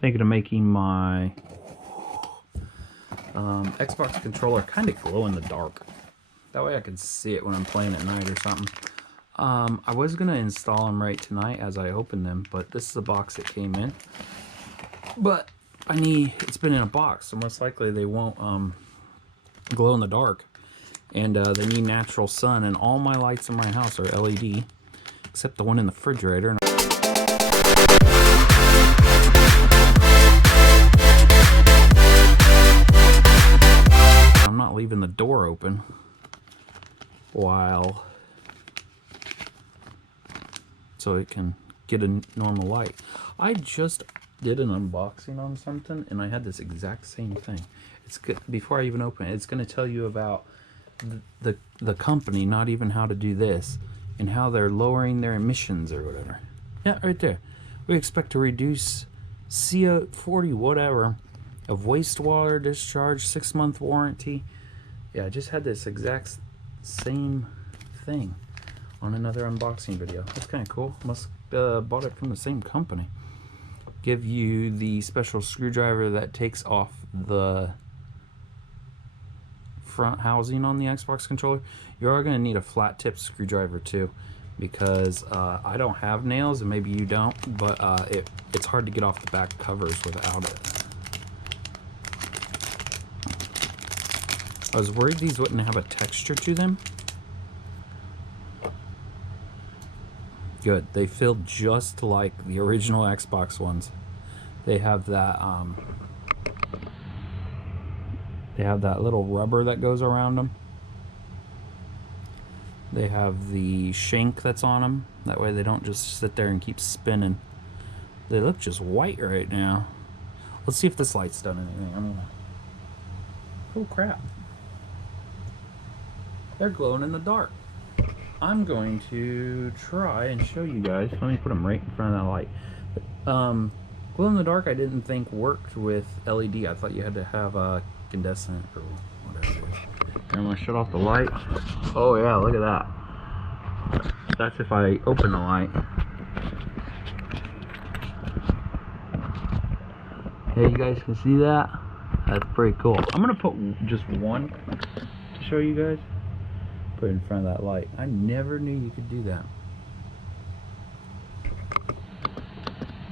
Thinking of making my Xbox controller kind of glow in the dark. That way I can see it when I'm playing at night or something. I was going to install them right tonight as I open them, but this is the box it came in. But it's been in a box, so most likely they won't glow in the dark. And they need natural sun, and all my lights in my house are LED, except the one in the refrigerator. I'm not leaving the door open so it can get a normal light. I just did an unboxing on something and I had this exact same thing. It's good. Before I even open it, it's going to tell you about the company, not even how to do this, and how they're lowering their emissions or whatever. Yeah, right there. We expect to reduce CO40 whatever of wastewater discharge, 6-month warranty. Yeah, I just had this exact same thing on another unboxing video. That's kind of cool. Must bought it from the same company. Give you the special screwdriver that takes off the front housing on the Xbox controller. You are going to need a flat tip screwdriver too, because I don't have nails and maybe you don't, but it's hard to get off the back covers without it. I was worried these wouldn't have a texture to them. Good. They feel just like the original Xbox ones. They have that little rubber that goes around them. They have the shank that's on them. That way they don't just sit there and keep spinning. They look just white right now. Let's see if this light's done anything. Oh crap. They're glowing in the dark. I'm going to try and show you guys. Let me put them right in front of that light. Glow in the dark I didn't think worked with LED. I thought you had to have a incandescent or whatever it is. I'm going to shut off the light. Oh yeah, look at that. That's if I open the light. Hey, you guys can see that? That's pretty cool. I'm going to put just one to show you guys. Put it in front of that light. I never knew you could do that.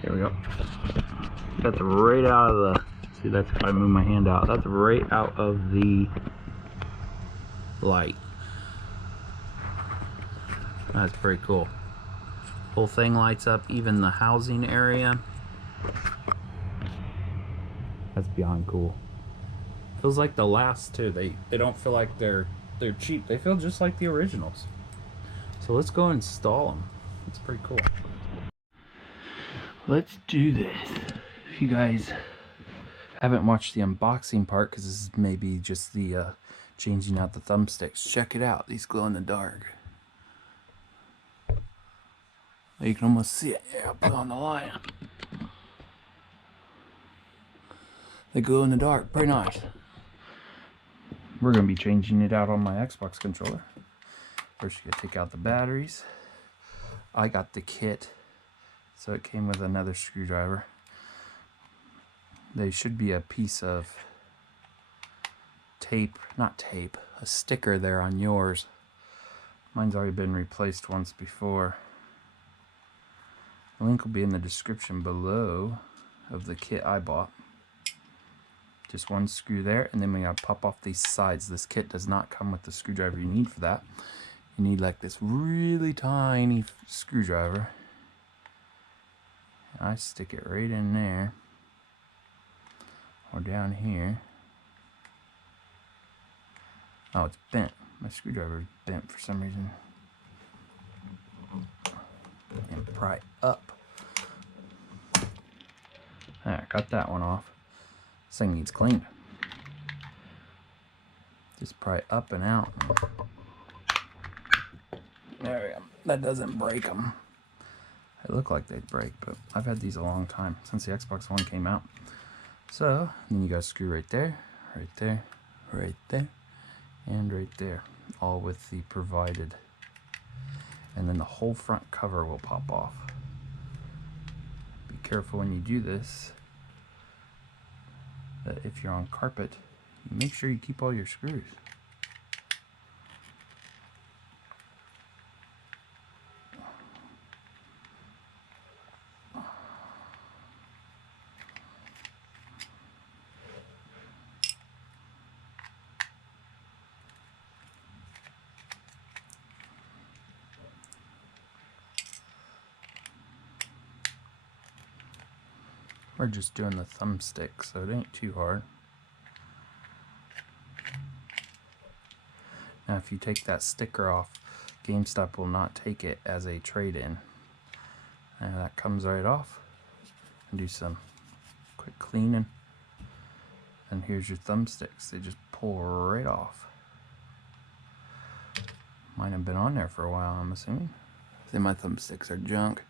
Here we go. That's right out of the, see, that's if I move my hand out. That's right out of the light. That's pretty cool. Whole thing lights up, even the housing area. That's beyond cool. Feels like the last two. They don't feel like they're cheap. They feel just like the originals. So let's go install them. It's pretty cool. Let's do this. If you guys haven't watched the unboxing part, because this is maybe just the changing out the thumbsticks, check it out. These glow in the dark. You can almost see it. Yeah, I'll put on the light. They glow in the dark. Pretty nice. We're going to be changing it out on my Xbox controller. First, you got to take out the batteries. I got the kit, so it came with another screwdriver. There should be a piece of tape, not tape, a sticker there on yours. Mine's already been replaced once before. The link will be in the description below of the kit I bought. Just one screw there, and then we gotta pop off these sides. This kit does not come with the screwdriver you need for that. You need like this really tiny screwdriver. I stick it right in there, or down here. Oh, it's bent. My screwdriver is bent for some reason. And pry up. There, got that one off. This thing needs cleaned. Just pry up and out. There we go. That doesn't break them. They look like they'd break, but I've had these a long time, since the Xbox One came out. So, then you got a screw right there, right there, right there, and right there. All with the provided. And then the whole front cover will pop off. Be careful when you do this. But if you're on carpet, make sure you keep all your screws. We're just doing the thumbstick, so it ain't too hard. Now if you take that sticker off, GameStop will not take it as a trade-in. And that comes right off. And do some quick cleaning. And here's your thumbsticks. They just pull right off. Mine have been on there for a while, I'm assuming. I think my thumbsticks are junk.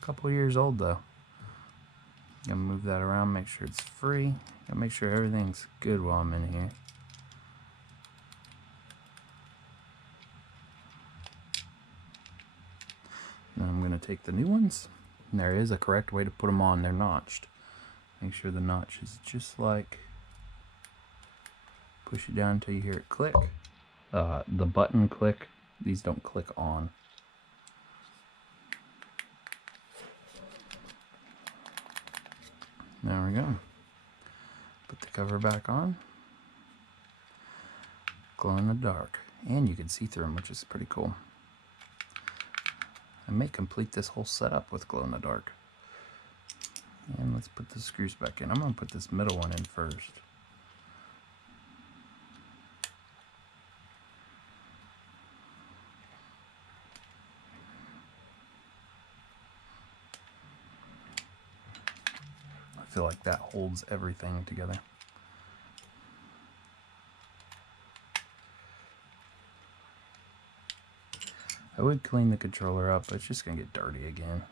Couple years old though. Gotta move that around, make sure it's free. Gotta make sure everything's good while I'm in here. Then I'm gonna take the new ones. And there is a correct way to put them on. They're notched. Make sure the notch is just like, push it down until you hear it click. The button click. These don't click on. There we go. Put the cover back on. Glow in the dark. And you can see through them, which is pretty cool. I may complete this whole setup with glow in the dark. And let's put the screws back in. I'm going to put this middle one in first. I feel like that holds everything together. I would clean the controller up, but it's just going to get dirty again.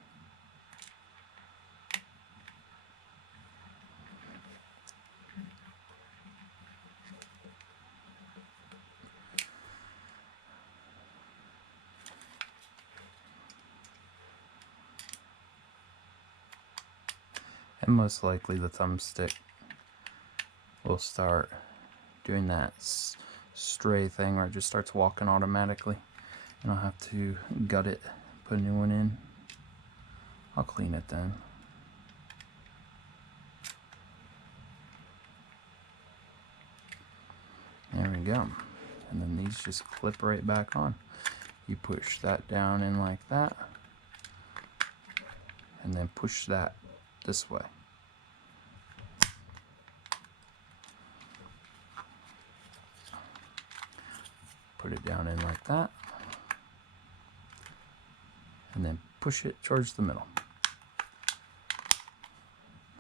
And most likely the thumbstick will start doing that stray thing where it just starts walking automatically. And I'll have to gut it, put a new one in. I'll clean it then. There we go. And then these just clip right back on. You push that down in like that. And then push that this way. Put it down in like that. And then push it towards the middle.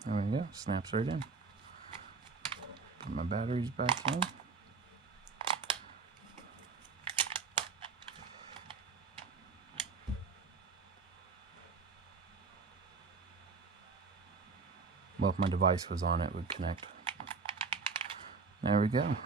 There we go, snaps right in. Put my batteries back in. Well, if my device was on, it would connect. There we go.